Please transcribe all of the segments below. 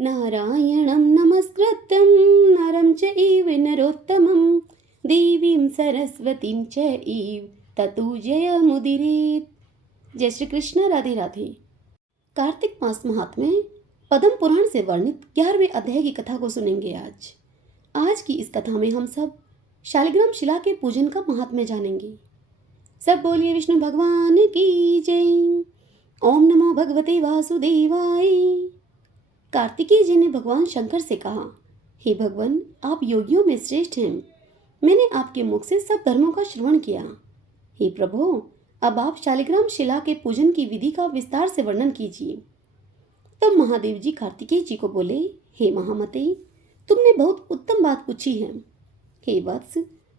नारायणं नमस्कृत्यं नरं चैव नरोत्तमं देवीं सरस्वतीं चैव ततो जयमुदीरयेत्। जय श्री कृष्ण। राधे राधे। कार्तिक मास महात्म्य पद्म पुराण से वर्णित 11वें अध्याय की कथा को सुनेंगे। आज की इस कथा में हम सब शालिग्राम शिला के पूजन का महात्म्य जानेंगे। सब बोलिए विष्णु भगवान की जय। ओम नमो भगवते वासुदेवाय। कार्तिकेय जी ने भगवान शंकर से कहा, हे भगवान, आप योगियों में श्रेष्ठ हैं। मैंने आपके मुख से सब धर्मों का श्रवण किया। हे प्रभु, अब आप शालिग्राम शिला के पूजन की विधि का विस्तार से वर्णन कीजिए। तब महादेव जी कार्तिकेय जी को बोले, हे महामते, तुमने बहुत उत्तम बात पूछी है। हे वत्स,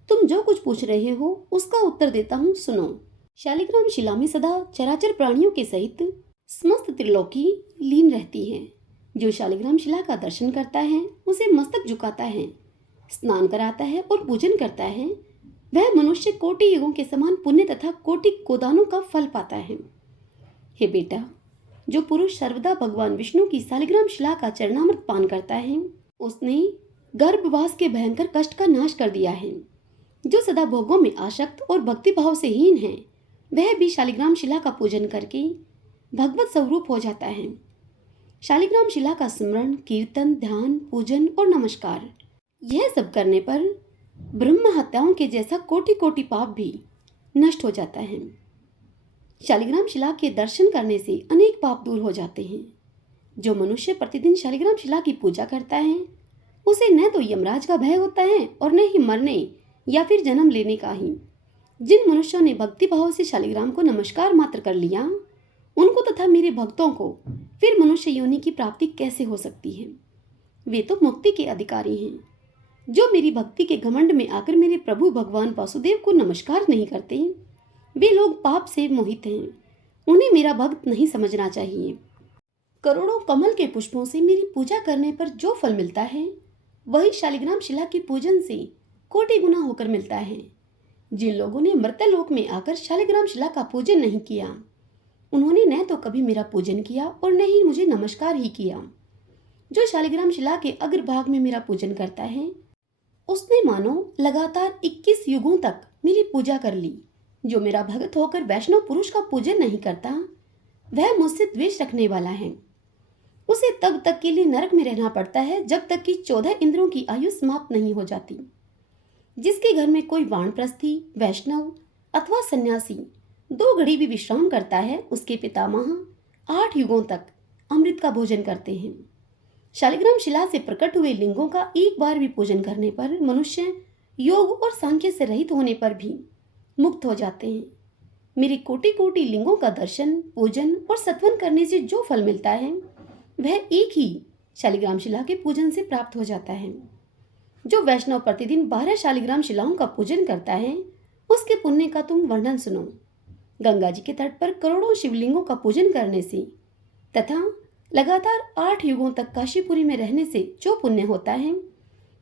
तुम जो कुछ पूछ रहे हो उसका उत्तर देता हूँ, सुनो। शालिग्राम शिला में सदा चराचर प्राणियों के सहित समस्त त्रिलोकी लीन रहती है। जो शालिग्राम शिला का दर्शन करता है, उसे मस्तक झुकाता है, स्नान कराता है और पूजन करता है, वह मनुष्य कोटि युगों के समान पुण्य तथा कोटि गोदानों का फल पाता है। हे बेटा, जो पुरुष सर्वदा भगवान विष्णु की शालिग्राम शिला का चरणामृत पान करता है, उसने गर्भवास के भयंकर कष्ट का नाश कर दिया है। जो सदा भोगों में आसक्त और भक्ति भाव से हीन है, वह भी शालिग्राम शिला का पूजन करके भगवत स्वरूप हो जाता है। शालिग्राम शिला का स्मरण, कीर्तन, ध्यान, पूजन और नमस्कार, यह सब करने पर ब्रह्म हत्याओं के जैसा कोटि कोटि पाप भी नष्ट हो जाता है। शालिग्राम शिला के दर्शन करने से अनेक पाप दूर हो जाते हैं। जो मनुष्य प्रतिदिन शालिग्राम शिला की पूजा करता है, उसे न तो यमराज का भय होता है और न ही मरने या फिर जन्म लेने का ही। जिन मनुष्यों ने भक्ति भाव से शालिग्राम को नमस्कार मात्र कर लिया, उनको तथा मेरे भक्तों को फिर मनुष्य योनि की प्राप्ति कैसे हो सकती है? वे तो मुक्ति के अधिकारी हैं। जो मेरी भक्ति के घमंड में आकर मेरे प्रभु भगवान वासुदेव को नमस्कार नहीं करते, वे लोग पाप से मोहित हैं। उन्हें मेरा भक्त नहीं समझना चाहिए। करोड़ों कमल के पुष्पों से मेरी पूजा करने पर जो फल मिलता है, वही शालिग्राम शिला के पूजन से कोटि गुना होकर मिलता है। जिन लोगों ने मर्त्यलोक में आकर शालिग्राम शिला का पूजन नहीं किया, उन्होंने न तो कभी मेरा पूजन किया और न ही मुझे नमस्कार ही किया। जो शालिग्राम शिला के अग्रभाग में मेरा पूजन करता है, उसने मानो लगातार 21 युगों तक मेरी पूजा कर ली। जो मेरा भक्त होकर वैष्णव पुरुष का पूजन नहीं करता, वह मुझसे द्वेष रखने वाला है। उसे तब तक के लिए नरक में रहना पड़ता है जब तक कि 14 इंद्रों की आयु समाप्त नहीं हो जाती। जिसके घर में कोई वानप्रस्थी, वैष्णव अथवा सन्यासी 2 घड़ी भी विश्राम करता है, उसके पितामह 8 युगों तक अमृत का भोजन करते हैं। शालिग्राम शिला से प्रकट हुए लिंगों का एक बार भी पूजन करने पर मनुष्य योग और सांख्य से रहित होने पर भी मुक्त हो जाते हैं। मेरे कोटि कोटि लिंगों का दर्शन, पूजन और सत्वन करने से जो फल मिलता है, वह एक ही शालिग्राम शिला के पूजन से प्राप्त हो जाता है। जो वैष्णव प्रतिदिन 12 शालिग्राम शिलाओं का पूजन करता है, उसके पुण्य का तुम वर्णन सुनो। गंगा जी के तट पर करोड़ों शिवलिंगों का पूजन करने से तथा लगातार 8 युगों तक काशीपुरी में रहने से जो पुण्य होता है,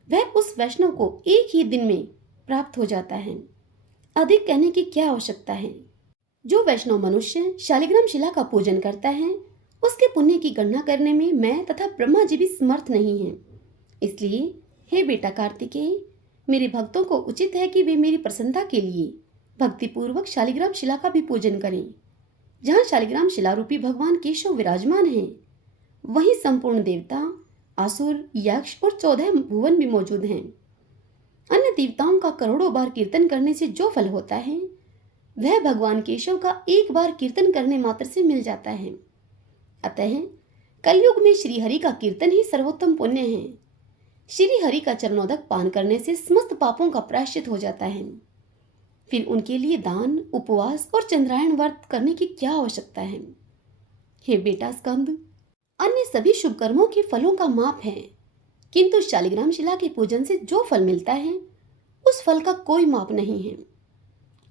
वह उस वैष्णव को एक ही दिन में प्राप्त हो जाता है। अधिक कहने की क्या आवश्यकता है? जो वैष्णव मनुष्य शालिग्राम शिला का पूजन करता है, उसके पुण्य की गणना करने में मैं तथा ब्रह्मा जी भी समर्थ नहीं हैं। इसलिए हे बेटा कार्तिकेय, मेरे भक्तों को उचित है कि वे मेरी प्रसन्नता के लिए भक्तिपूर्वक शालिग्राम शिला का भी पूजन करें। जहाँ शालिग्राम शिला रूपी भगवान केशव विराजमान हैं, वहीं संपूर्ण देवता, असुर, यक्ष और 14 भुवन भी मौजूद हैं। अन्य देवताओं का करोड़ों बार कीर्तन करने से जो फल होता है, वह भगवान केशव का एक बार कीर्तन करने मात्र से मिल जाता है। अतः कलयुग में श्रीहरि का कीर्तन ही सर्वोत्तम पुण्य है। श्रीहरि का चरणोदक पान करने से समस्त पापों का प्रायश्चित हो जाता है। फिर उनके लिए दान, उपवास और चंद्रायण व्रत करने की क्या आवश्यकता है? हे बेटा स्कंद, अन्य सभी शुभ कर्मों के फलों का माप है, किंतु शालिग्राम शिला के पूजन से जो फल मिलता है, उस फल का कोई माप नहीं है।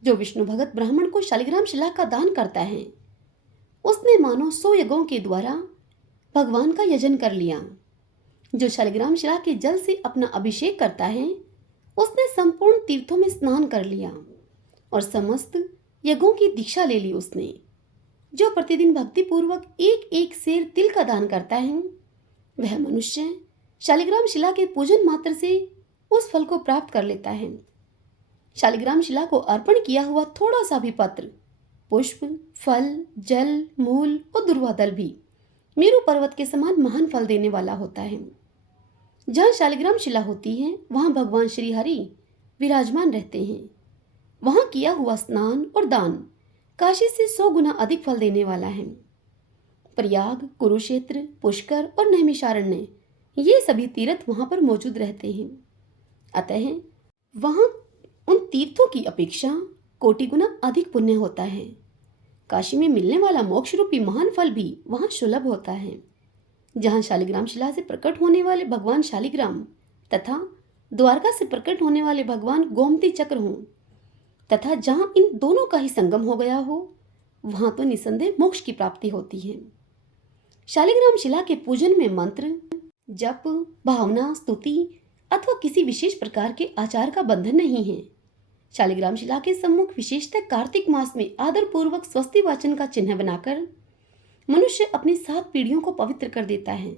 जो विष्णु भगत ब्राह्मण को शालिग्राम शिला का दान करता है, उसने मानो 100 यज्ञों के द्वारा भगवान का यजन कर लिया। जो शालिग्राम शिला के जल से अपना अभिषेक करता है, उसने संपूर्ण तीर्थों में स्नान कर लिया और समस्त यज्ञों की दीक्षा ले ली उसने। जो प्रतिदिन भक्ति पूर्वक एक एक सेर तिल का दान करता है, वह मनुष्य शालिग्राम शिला के पूजन मात्र से उस फल को प्राप्त कर लेता है। शालिग्राम शिला को अर्पण किया हुआ थोड़ा सा भी पत्र, पुष्प, फल, जल, मूल और दुर्वा दल भी मेरू पर्वत के समान महान फल देने वाला होता है। जहाँ शालिग्राम शिला होती है वहाँ भगवान श्री हरि विराजमान रहते हैं। वहाँ किया हुआ स्नान और दान काशी से 100 गुना अधिक फल देने वाला है। प्रयाग, कुरुक्षेत्र, पुष्कर और नैमिषारण्य ये सभी तीर्थ वहाँ पर मौजूद रहते हैं। अतः वहाँ उन तीर्थों की अपेक्षा कोटि गुना अधिक पुण्य होता है। काशी में मिलने वाला मोक्ष रूपी महान फल भी वहाँ सुलभ होता है। जहाँ शालिग्राम शिला से प्रकट होने वाले भगवान शालिग्राम तथा द्वारका से प्रकट होने वाले भगवान गोमती चक्र हों तथा जहाँ इन दोनों का ही संगम हो गया हो, वहाँ तो निसंदेह मोक्ष की प्राप्ति होती है। शालिग्राम शिला के पूजन में मंत्र, जप, भावना, स्तुति अथवा किसी विशेष प्रकार के आचार का बंधन नहीं है। शालिग्राम शिला के सम्मुख विशेषतः कार्तिक मास में आदर पूर्वक स्वस्ति वाचन का चिन्ह बनाकर मनुष्य अपनी 7 पीढ़ियों को पवित्र कर देता है।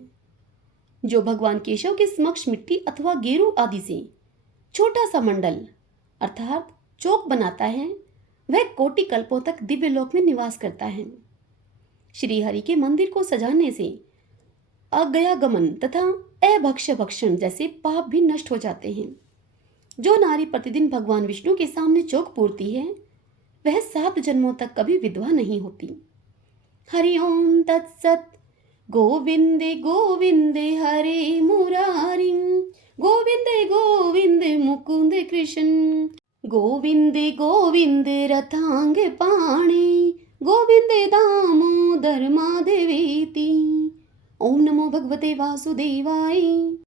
जो भगवान केशव के समक्ष मिट्टी अथवा गेरू आदि से छोटा सा मंडल अर्थात चौक बनाता है, वह कोटि कल्पों तक दिव्य लोक में निवास करता है। श्री हरि के मंदिर को सजाने से अगयागमन तथा अभक्ष्य भक्षण जैसे पाप भी नष्ट हो जाते हैं। जो नारी प्रतिदिन भगवान विष्णु के सामने चौक पूरती है, वह 7 जन्मों तक कभी विधवा नहीं होती। हरि ओम तत्सत। गोविंदे गोविंदे हरे मुरारी, गोविंदे गोविंदे मुकुंद कृष्ण, गोविंदे गोविंदे रथांग पाणे, गोविंदे दामोदर माधवेति। ओम नमो भगवते वासुदेवाय।